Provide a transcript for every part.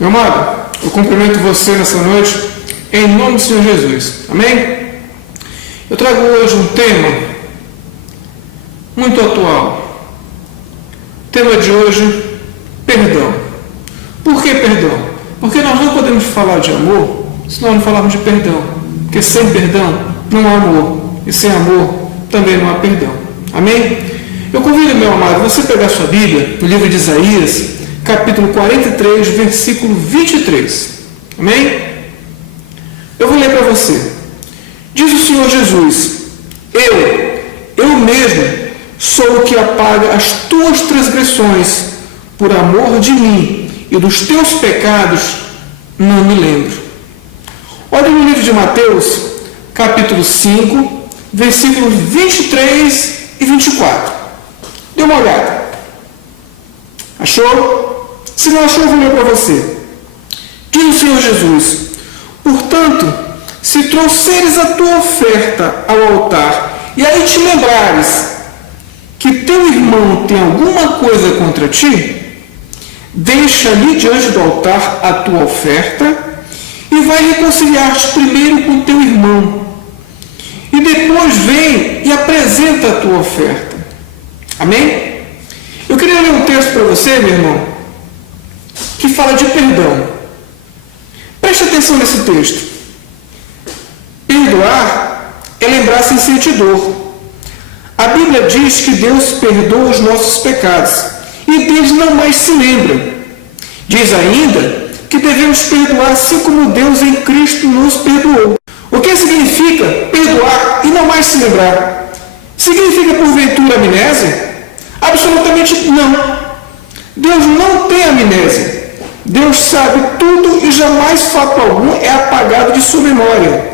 Meu amado, eu cumprimento você nessa noite em nome do Senhor Jesus. Amém? Eu trago hoje um tema muito atual. O tema de hoje, perdão. Por que perdão? Porque nós não podemos falar de amor se nós não falarmos de perdão. Porque sem perdão não há amor. E sem amor também não há perdão. Amém? Eu convido, meu amado, você pegar sua Bíblia, no livro de Isaías, capítulo 43, versículo 23. Amém? Eu vou ler para você. Diz o Senhor Jesus: Eu mesmo sou o que apaga as tuas transgressões, por amor de mim, e dos teus pecados não me lembro. Olha no livro de Mateus, capítulo 5, versículos 23 e 24. Dê uma olhada. Achou? Se não achou, eu vou ler para você. Diz o Senhor Jesus: Portanto, se trouxeres a tua oferta ao altar, e aí te lembrares que teu irmão tem alguma coisa contra ti, deixa ali diante do altar a tua oferta, e vai reconciliar-te primeiro com teu irmão, e depois vem e apresenta a tua oferta. Amém? Eu queria ler um texto para você, meu irmão, que fala de perdão. Preste atenção nesse texto. Perdoar é lembrar sem sentir dor. A Bíblia diz que Deus perdoa os nossos pecados e deles não mais se lembra. Diz ainda que devemos perdoar assim como Deus em Cristo nos perdoou. O que significa perdoar e não mais se lembrar? Significa porventura amnésia? Absolutamente não. Deus não tem amnésia. Deus sabe tudo e jamais fato algum é apagado de sua memória.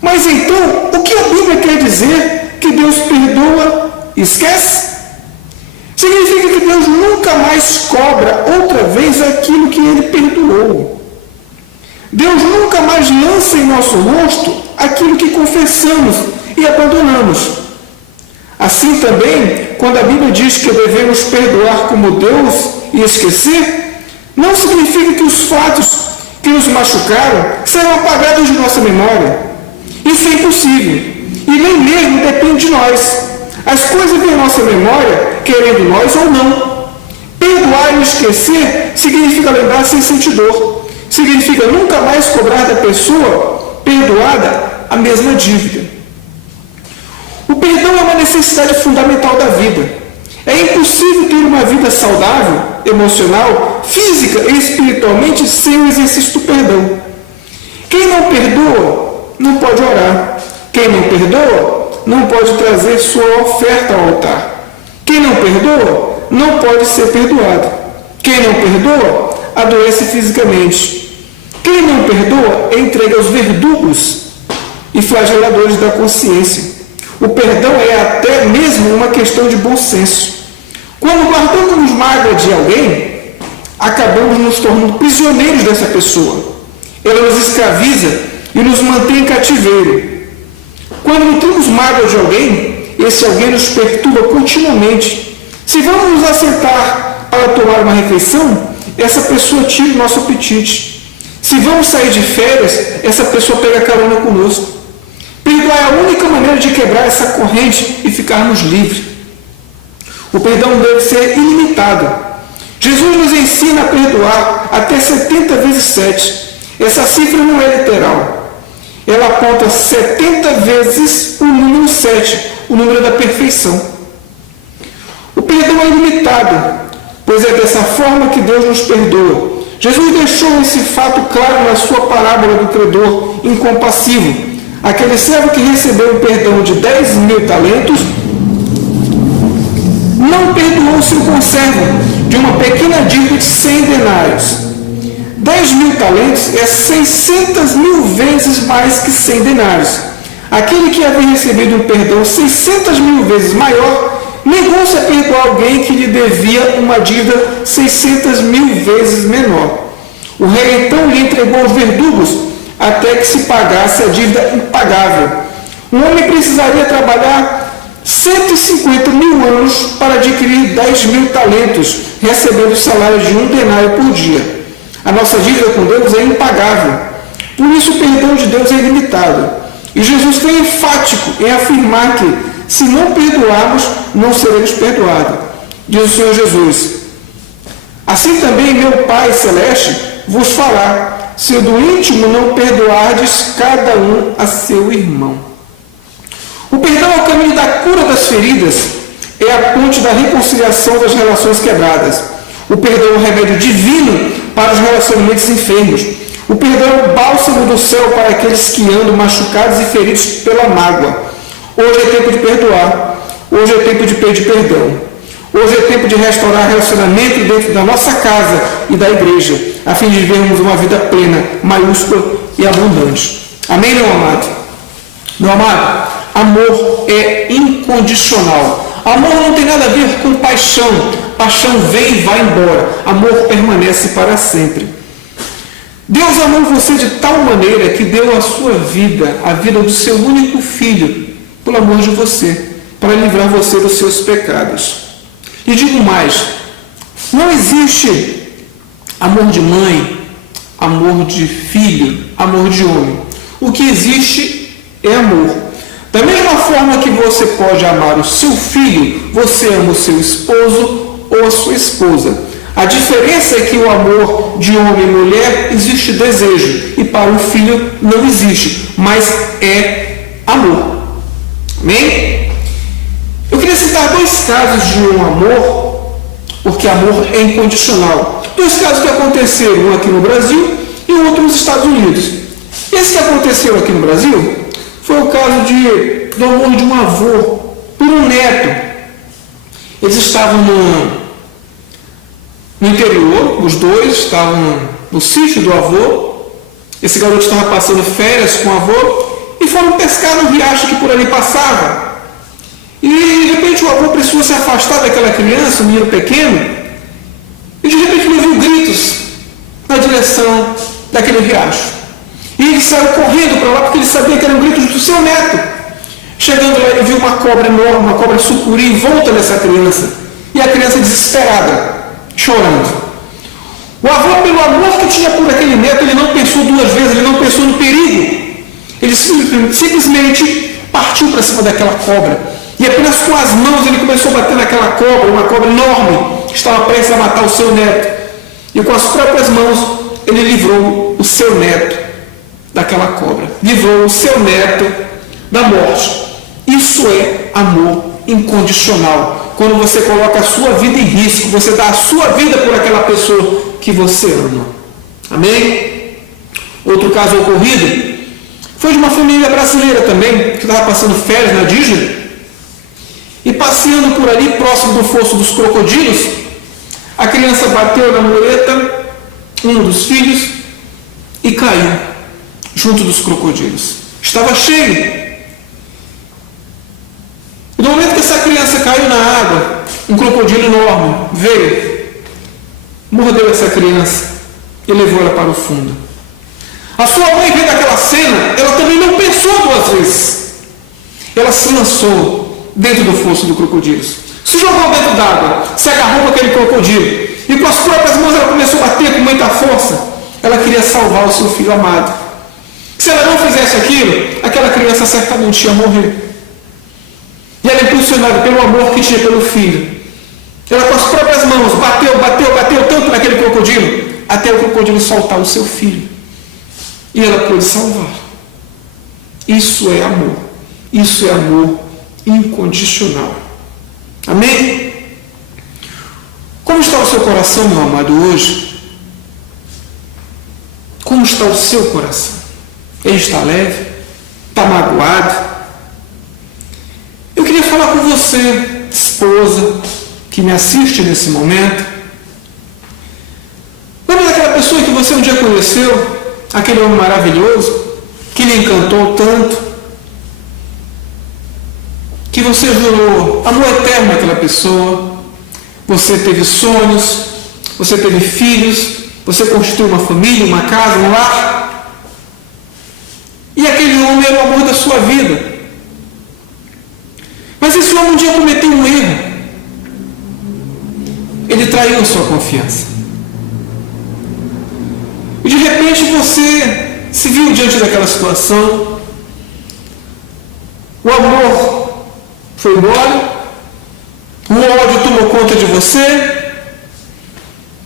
Mas então, o que a Bíblia quer dizer que Deus perdoa e esquece? Significa que Deus nunca mais cobra outra vez aquilo que Ele perdoou. Deus nunca mais lança em nosso rosto aquilo que confessamos e abandonamos. Assim também, quando a Bíblia diz que devemos perdoar como Deus e esquecer, não significa que os fatos que nos machucaram serão apagados de nossa memória. Isso é impossível. E nem mesmo depende de nós. As coisas vêm em nossa memória, querendo nós ou não. Perdoar e esquecer significa lembrar sem sentir dor. Significa nunca mais cobrar da pessoa perdoada a mesma dívida. O perdão é uma necessidade fundamental da vida. É impossível ter uma vida saudável, emocional, física e espiritualmente sem o exercício do perdão. Quem não perdoa não pode orar. Quem não perdoa não pode trazer sua oferta ao altar. Quem não perdoa não pode ser perdoado. Quem não perdoa adoece fisicamente. Quem não perdoa entrega aos verdugos e flageladores da consciência. O perdão é até mesmo uma questão de bom senso. Quando guardamos mágoa de alguém, acabamos nos tornando prisioneiros dessa pessoa. Ela nos escraviza e nos mantém em cativeiro. Quando nutrimos mágoa de alguém, esse alguém nos perturba continuamente. Se vamos nos assentar para tomar uma refeição, essa pessoa tira o nosso apetite. Se vamos sair de férias, essa pessoa pega carona conosco. Perdoar é a única maneira de quebrar essa corrente e ficarmos livres. O perdão deve ser ilimitado. Jesus nos ensina a perdoar até 70 vezes 7. Essa cifra não é literal. Ela aponta 70 vezes o número 7, o número da perfeição. O perdão é ilimitado, pois é dessa forma que Deus nos perdoa. Jesus deixou esse fato claro na sua parábola do credor incompassivo. Aquele servo que recebeu um perdão de 10.000 talentos, não perdoou seu conservo de uma pequena dívida de 100 denários. 10.000 talentos é 600.000 vezes mais que 100 denários. Aquele que havia recebido um perdão 600.000 vezes maior, negou-se a perdoar alguém que lhe devia uma dívida 600.000 vezes menor. O rei então lhe entregou os verdugos até que se pagasse a dívida impagável. Um homem precisaria trabalhar 150.000 anos para adquirir 10.000 talentos, recebendo o salário de 1 denário por dia. A nossa dívida com Deus é impagável. Por isso o perdão de Deus é ilimitado. E Jesus foi enfático em afirmar que, se não perdoarmos, não seremos perdoados. Diz o Senhor Jesus: assim também meu Pai Celeste vos fará, se do íntimo não perdoardes cada um a seu irmão. O perdão é o caminho da cura das feridas, é a ponte da reconciliação das relações quebradas. O perdão é o remédio divino para os relacionamentos enfermos. O perdão é o bálsamo do céu para aqueles que andam machucados e feridos pela mágoa. Hoje é tempo de perdoar. Hoje é tempo de pedir perdão. Hoje é tempo de restaurar relacionamento dentro da nossa casa e da igreja, a fim de vivermos uma vida plena, maiúscula e abundante. Amém, meu amado? Meu amado, amor é incondicional. Amor não tem nada a ver com paixão. Paixão vem e vai embora. Amor permanece para sempre. Deus amou você de tal maneira que deu a sua vida, a vida do seu único filho, pelo amor de você, para livrar você dos seus pecados. E digo mais, não existe amor de mãe, amor de filho, amor de homem. O que existe é amor. Da mesma forma que você pode amar o seu filho, você ama o seu esposo ou a sua esposa. A diferença é que o amor de homem e mulher existe desejo, e para o filho não existe, mas é amor. Amém? Eu queria citar dois casos de um amor, porque amor é incondicional. Dois casos que aconteceram, um aqui no Brasil e o outro nos Estados Unidos. Esse que aconteceu aqui no Brasil foi o caso do amor de um avô por um neto. Eles estavam no interior, os dois estavam no sítio do avô. Esse garoto estava passando férias com o avô e foram pescar no riacho que por ali passava. E de repente o avô precisou se afastar daquela criança, um menino pequeno, e de repente ele ouviu gritos na direção daquele riacho. E ele saiu correndo para lá porque ele sabia que eram gritos do seu neto. Chegando lá, ele viu uma cobra enorme, uma cobra sucuri em volta dessa criança. E a criança desesperada, chorando. O avô, pelo amor que tinha por aquele neto, ele não pensou duas vezes, ele não pensou no perigo. Ele simplesmente partiu para cima daquela cobra. E apenas com as mãos ele começou a bater naquela cobra, uma cobra enorme, que estava prestes a matar o seu neto. E com as próprias mãos ele livrou o seu neto daquela cobra. Livrou o seu neto da morte. Isso é amor incondicional. Quando você coloca a sua vida em risco, você dá a sua vida por aquela pessoa que você ama. Amém? Outro caso ocorrido foi de uma família brasileira também, que estava passando férias na Disney, e passeando por ali, próximo do fosso dos crocodilos, a criança bateu na mureta, um dos filhos, e caiu junto dos crocodilos. Estava cheio. E no momento que essa criança caiu na água, um crocodilo enorme veio, mordeu essa criança e levou ela para o fundo. A sua mãe, vendo aquela cena, ela também não pensou duas vezes. Ela se lançou dentro do fosso do crocodilo, se jogou dentro d'água, se agarrou com aquele crocodilo e com as próprias mãos ela começou a bater com muita força. Ela queria salvar o seu filho amado. Se ela não fizesse aquilo, aquela criança certamente ia morrer. E ela, impulsionada pelo amor que tinha pelo filho, ela com as próprias mãos bateu tanto naquele crocodilo, até o crocodilo soltar o seu filho. E ela pôde salvar. Isso é amor. Isso é amor incondicional. Amém? Como está o seu coração, meu amado, hoje? Como está o seu coração? Ele está leve? Está magoado? Eu queria falar com você, esposa, que me assiste nesse momento. Lembra daquela pessoa que você um dia conheceu? Aquele homem maravilhoso, que lhe encantou tanto, que você jurou amor eterno àquela pessoa. Você teve sonhos, você teve filhos, você constituiu uma família, uma casa, um lar. E aquele homem era o amor da sua vida. Mas esse homem um dia cometeu um erro. Ele traiu a sua confiança. e de repente você se viu diante daquela situação, o amor foi embora, o ódio tomou conta de você,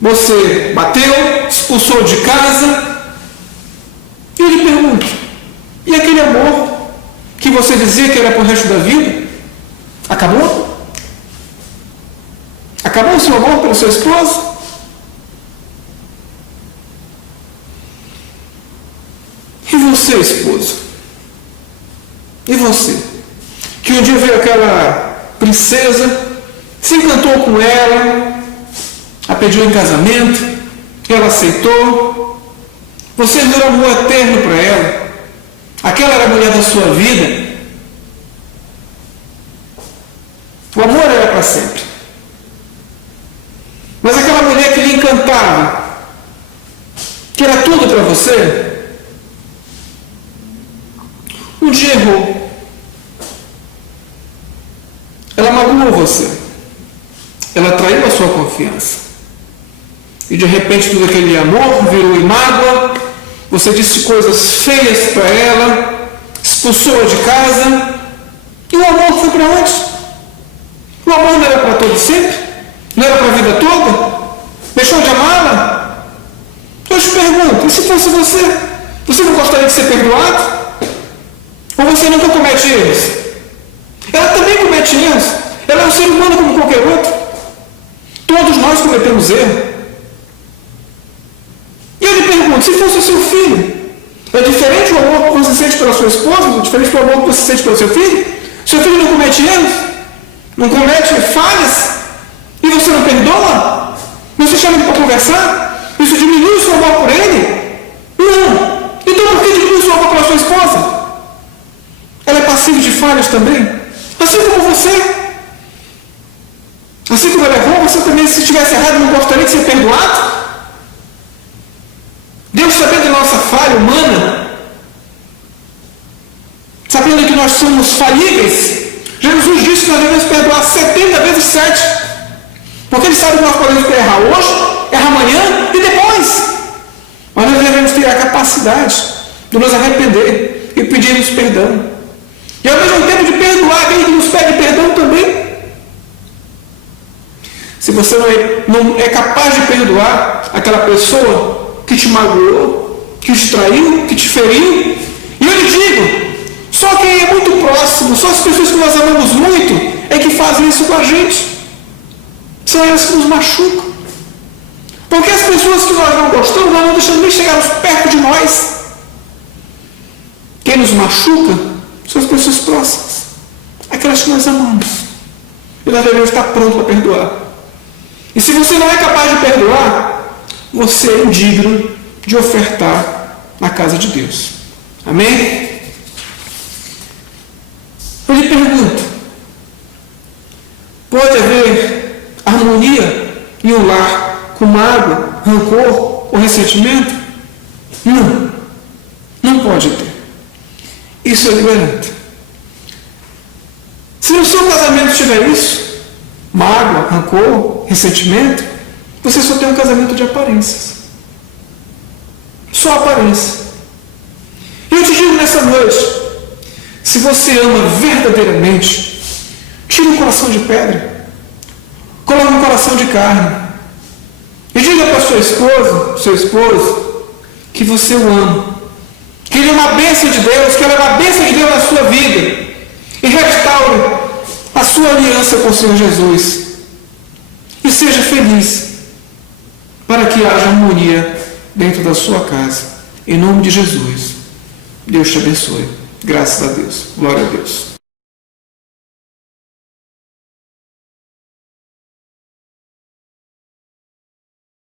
você bateu, expulsou de casa, e eu lhe pergunto, e aquele amor que você dizia que era para o resto da vida, acabou? Acabou o seu amor pelo seu esposo? E você, esposa? E você? Que um dia veio aquela princesa, se encantou com ela, a pediu em casamento, ela aceitou, você deu amor eterno para ela, aquela era a mulher da sua vida, o amor era para sempre. Mas aquela mulher que lhe encantava, que era tudo para você, um dia errou. Ela magoou você. Ela traiu a sua confiança. E de repente todo aquele amor virou em mágoa. Você disse coisas feias para ela, expulsou-a de casa. E o amor foi para onde? O amor não era para todo sempre? Não era para a vida toda? Deixou de amá-la? Eu te pergunto, e se fosse você? Você não gostaria de ser perdoado? Ou você nunca comete erros? Ela também comete erros. Ela é um ser humano como qualquer outro. Todos nós cometemos erro. E eu lhe pergunto, se fosse o seu filho, é diferente o amor que você sente pela sua esposa? É diferente do amor que você sente pelo seu filho? Seu filho não comete erros? Não comete falhas? E você não perdoa? Você chama ele para conversar? Isso diminui o seu amor por ele? Não. Então por que diminui o seu amor pela sua esposa? Ela é passiva de falhas também, assim como você. Assim como ela errou, você também, se estivesse errado, não gostaria de ser perdoado? Deus, sabendo da nossa falha humana, sabendo que nós somos falíveis, Jesus disse que nós devemos perdoar 70 vezes 7. Porque Ele sabe que nós podemos errar hoje, errar amanhã e depois. Mas nós devemos ter a capacidade de nos arrepender e pedirmos perdão. E ao mesmo tempo de perdoar aquele que nos pede perdão também. Se você não é capaz de perdoar aquela pessoa que te magoou, que te traiu, que te feriu, e eu lhe digo, só quem é muito próximo, só as pessoas que nós amamos muito, é que fazem isso com a gente. São elas que nos machucam. Porque as pessoas que nós não gostamos, nós não deixamos nem chegarmos perto de nós. Quem nos machuca são as pessoas próximas, aquelas que nós amamos. E nós devemos estar prontos para perdoar. E se você não é capaz de perdoar, você é indigno de ofertar na casa de Deus. Amém? Eu lhe pergunto, pode haver harmonia em um lar com mágoa, rancor ou ressentimento? Não. Não pode ter. Isso eu lhe garanto. Se no seu casamento tiver isso, mágoa, rancor, ressentimento, você só tem um casamento de aparências. Só aparência. E eu te digo nessa noite, se você ama verdadeiramente, tire o coração de pedra, coloque um coração de carne, e diga para sua esposa, seu esposo, que você o ama, que ele é uma bênção de Deus, que ela é uma bênção de Deus na sua vida, e restaure a sua aliança com o Senhor Jesus. E seja feliz, para que haja harmonia dentro da sua casa. Em nome de Jesus, Deus te abençoe. Graças a Deus. Glória a Deus.